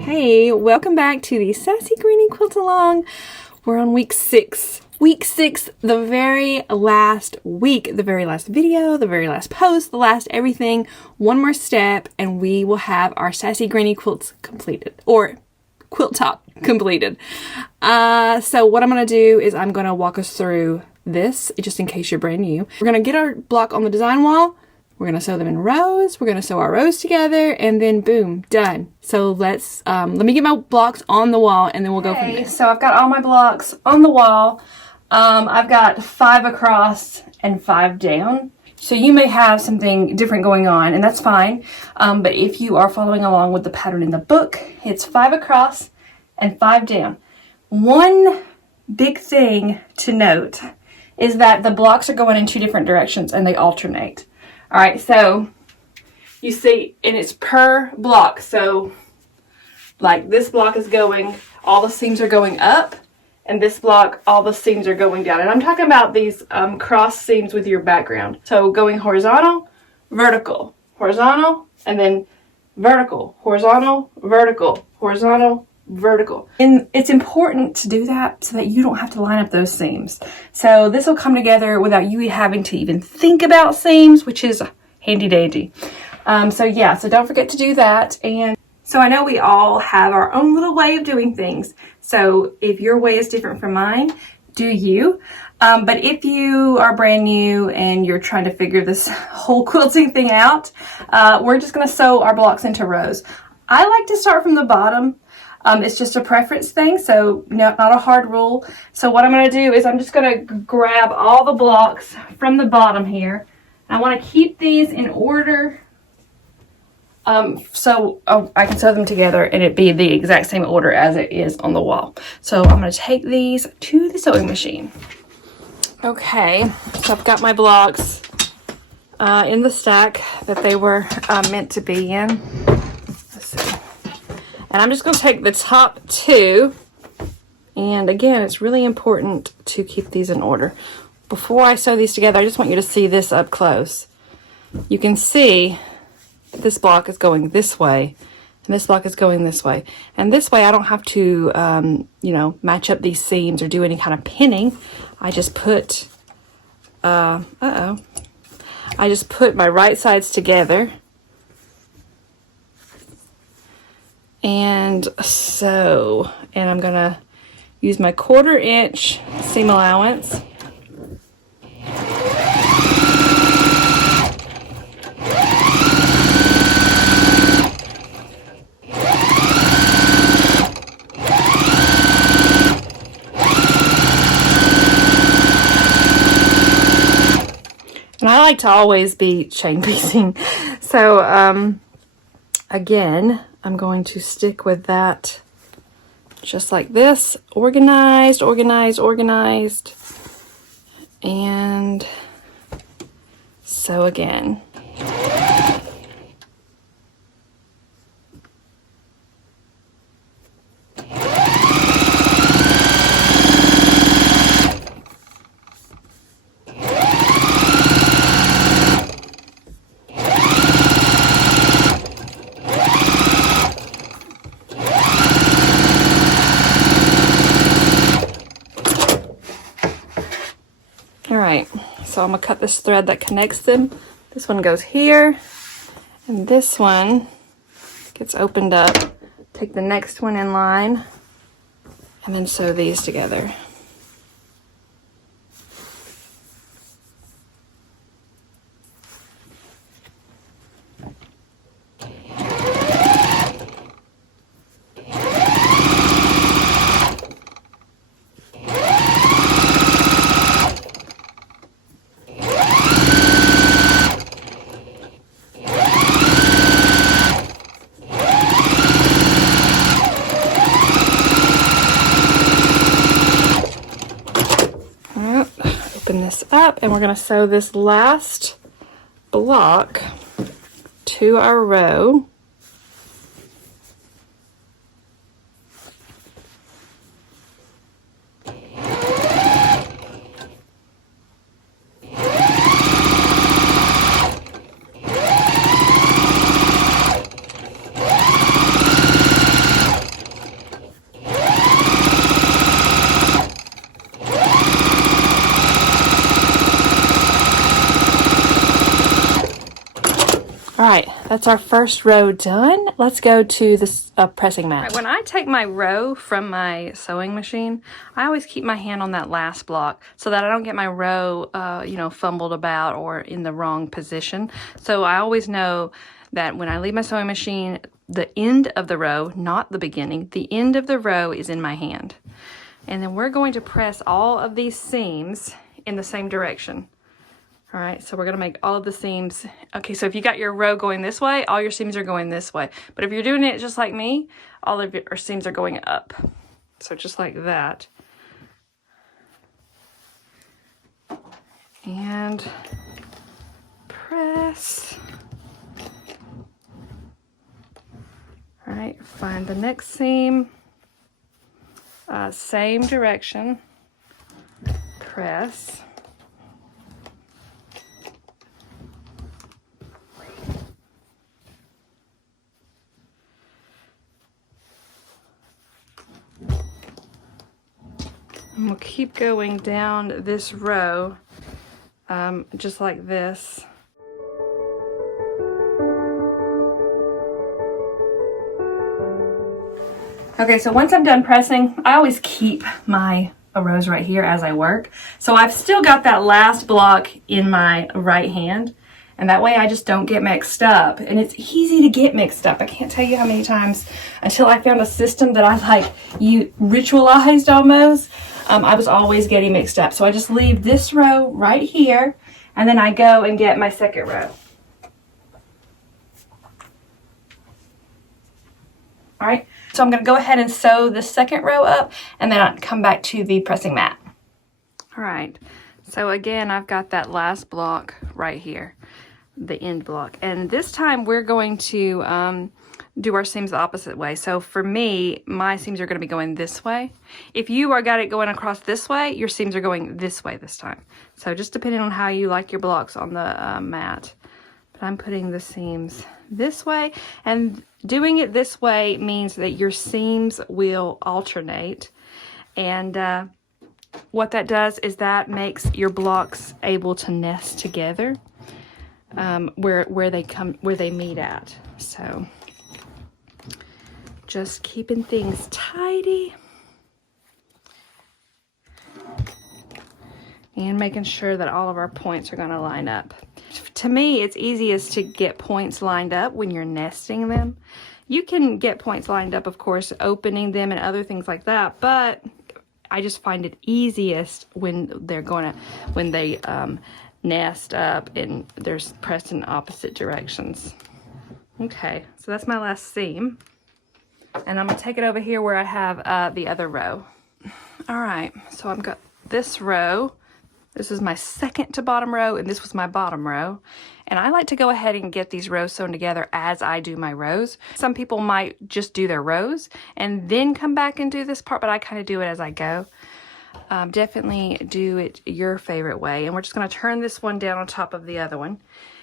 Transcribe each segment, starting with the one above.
Hey, welcome back to the Sassy Granny Quilt Along. We're on week 6. Week 6, the very last week, the very last video, the very last post, the last everything. One more step and we will have our Sassy Granny quilts completed, or quilt top completed. So what I'm going to do is I'm going to walk us through this, just in case you're brand new. We're going to get our block on the design wall. We're going to sew them in rows. We're going to sew our rows together and then boom, done. So let's, let me get my blocks on the wall and then we'll go from there. So I've got all my blocks on the wall. I've got 5 across and 5 down. So you may have something different going on and that's fine. But if you are following along with the pattern in the book, it's 5 across and 5 down. One big thing to note is that the blocks are going in 2 different directions and they alternate. All right, so you see, and it's per block. So like this block is going, all the seams are going up, and this block, all the seams are going down. And I'm talking about these cross seams with your background. So going horizontal, vertical, horizontal, and then vertical, horizontal, vertical, horizontal, vertical. And it's important to do that so that you don't have to line up those seams. So this will come together without you having to even think about seams, which is handy dandy. So yeah, so don't forget to do that. And so I know we all have our own little way of doing things. So if your way is different from mine, do you. But if you are brand new and you're trying to figure this whole quilting thing out, we're just going to sew our blocks into rows. I like to start from the bottom. It's just a preference thing, so not a hard rule. So what I'm going to do is I'm just going to grab all the blocks from the bottom here. I want to keep these in order so I can sew them together and it be the exact same order as it is on the wall. So I'm going to take these to the sewing machine. Okay, so I've got my blocks in the stack that they were meant to be in. Let's see. And I'm just going to take the top 2. And again, it's really important to keep these in order. Before I sew these together, I just want you to see this up close. You can see this block is going this way, and this block is going this way. And this way I don't have to, you know, match up these seams or do any kind of pinning. I just put, I just put my right sides together. And so, and I'm gonna use my 1/4 inch seam allowance. And I like to always be chain piecing. So, again, I'm going to stick with that just like this. Organized, organized, organized. And sew again. Alright, so I'm going to cut this thread that connects them. This one goes here, and this one gets opened up. Take the next one in line, and then sew these together. Up, and we're going to sew this last block to our row. All right, that's our first row done. Let's go to this pressing mat. Right, when I take my row from my sewing machine, I always keep my hand on that last block so that I don't get my row, you know, fumbled about or in the wrong position. So I always know that when I leave my sewing machine, the end of the row, not the beginning, the end of the row is in my hand. And then we're going to press all of these seams in the same direction. All right, so we're gonna make all of the seams. Okay, so if you got your row going this way, all your seams are going this way. But if you're doing it just like me, all of your seams are going up. So just like that. And press. All right, find the next seam. Same direction. Press. And we'll keep going down this row, just like this. Okay, so once I'm done pressing, I always keep my rows right here as I work. So I've still got that last block in my right hand, and that way I just don't get mixed up. And it's easy to get mixed up. I can't tell you how many times until I found a system that I ritualized almost. I was always getting mixed up. So I just leave this row right here, and then I go and get my second row. All right, so I'm gonna go ahead and sew the second row up, and then I'll come back to the pressing mat. All right, so again, I've got that last block right here, the end block. And this time we're going to do our seams the opposite way. So for me, my seams are gonna be going this way. If you got it going across this way, your seams are going this way this time. So just depending on how you like your blocks on the mat. But I'm putting the seams this way, and doing it this way means that your seams will alternate. And what that does is that makes your blocks able to nest together where they meet at. So just keeping things tidy and making sure that all of our points are going to line up. To me, it's easiest to get points lined up when you're nesting them. You can get points lined up, of course, opening them and other things like that, but I just find it easiest when they nest up and they're pressed in opposite directions. Okay, so that's my last seam. And I'm gonna take it over here where I have the other row. All right, so I've got this row. This is my second to bottom row, and this was my bottom row. And I like to go ahead and get these rows sewn together as I do my rows. Some people might just do their rows and then come back and do this part, but I kind of do it as I go. Definitely do it your favorite way. And we're just gonna turn this one down on top of the other one.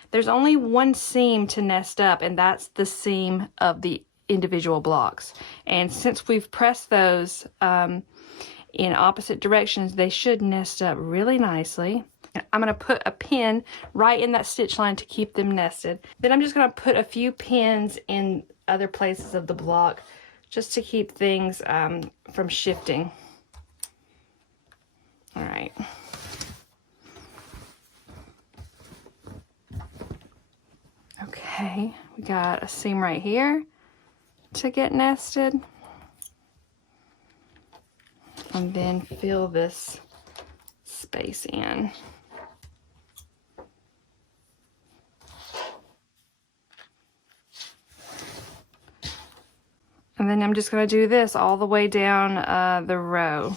There's only one seam to nest up, and that's the seam of the individual blocks. And since we've pressed those in opposite directions, they should nest up really nicely. I'm going to put a pin right in that stitch line to keep them nested. Then I'm just going to put a few pins in other places of the block just to keep things from shifting. All right. Okay, we got a seam right here to get nested. And then fill this space in. And then I'm just going to do this all the way down the row.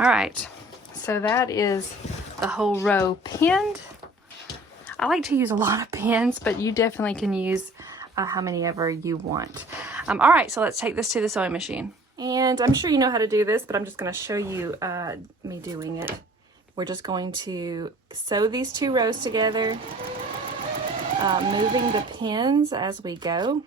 All right, so that is the whole row pinned. I like to use a lot of pins, but you definitely can use how many ever you want. All right, so let's take this to the sewing machine. And I'm sure you know how to do this, but I'm just going to show you me doing it. We're just going to sew these 2 rows together, moving the pins as we go.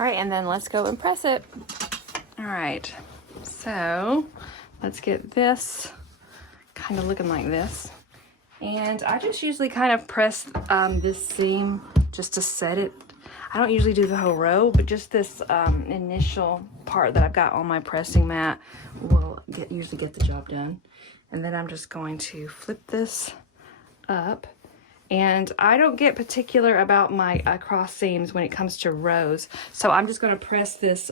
All right, and then let's go and press it. All right, so let's get this kind of looking like this. And I just usually kind of press this seam just to set it. I don't usually do the whole row, but just this initial part that I've got on my pressing mat will usually get the job done. And then I'm just going to flip this up. And I don't get particular about my cross seams when it comes to rows. So I'm just going to press this,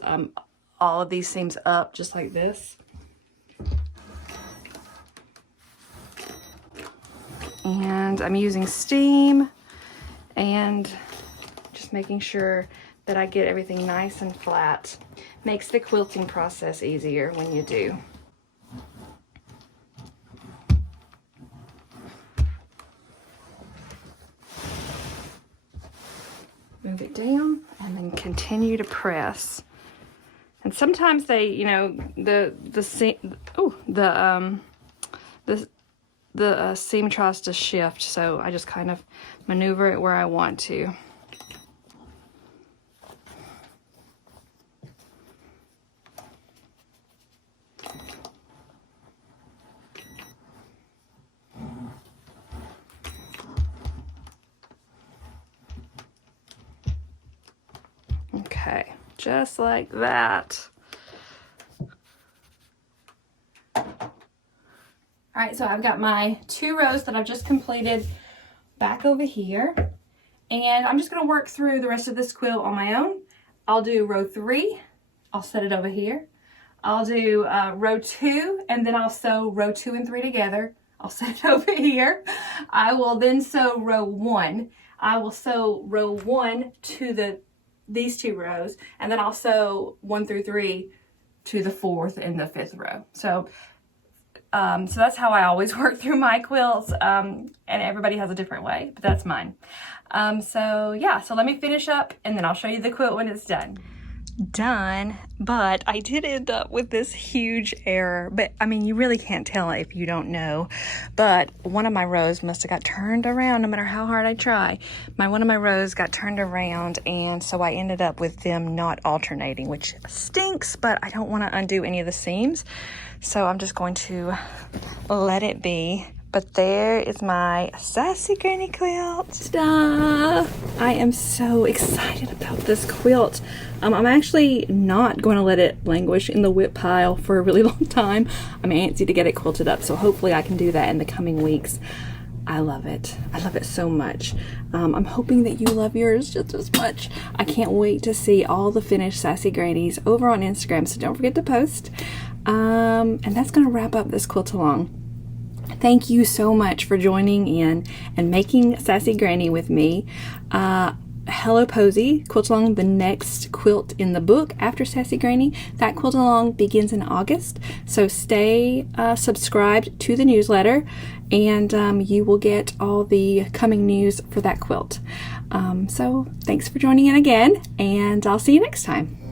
all of these seams up just like this. And I'm using steam and just making sure that I get everything nice and flat. Makes the quilting process easier when you do. Move it down and then continue to press. And sometimes they, you know, the seam tries to shift, so I just kind of maneuver it where I want to. Okay, just like that. All right, so I've got my 2 rows that I've just completed back over here. And I'm just gonna work through the rest of this quilt on my own. I'll do row 3, I'll set it over here. I'll do row 2, and then I'll sew row 2 and 3 together. I'll set it over here. I will then sew row 1. I will sew row 1 to these 2 rows, and then I'll sew 1 through 3 to the 4th and the 5th row. So that's how I always work through my quilts, and everybody has a different way, but that's mine. So yeah, so let me finish up and then I'll show you the quilt when it's done. Done, but I did end up with this huge error. But I mean, you really can't tell if you don't know, but one of my rows must have got turned around. No matter how hard I try, one of my rows got turned around, and so I ended up with them not alternating, which stinks, but I don't want to undo any of the seams, so I'm just going to let it be. But there is my Sassy Granny quilt. Ta-da! I am so excited about this quilt. I'm actually not going to let it languish in the whip pile for a really long time. I'm antsy to get it quilted up, so hopefully I can do that in the coming weeks. I love it. I love it so much. I'm hoping that you love yours just as much. I can't wait to see all the finished Sassy Grannies over on Instagram, so don't forget to post. And that's going to wrap up this quilt along. Thank you so much for joining in and making Sassy Granny with me. Hello Posy, Quilt Along, the next quilt in the book after Sassy Granny. That Quilt Along begins in August, so stay subscribed to the newsletter and you will get all the coming news for that quilt. So thanks for joining in again, and I'll see you next time.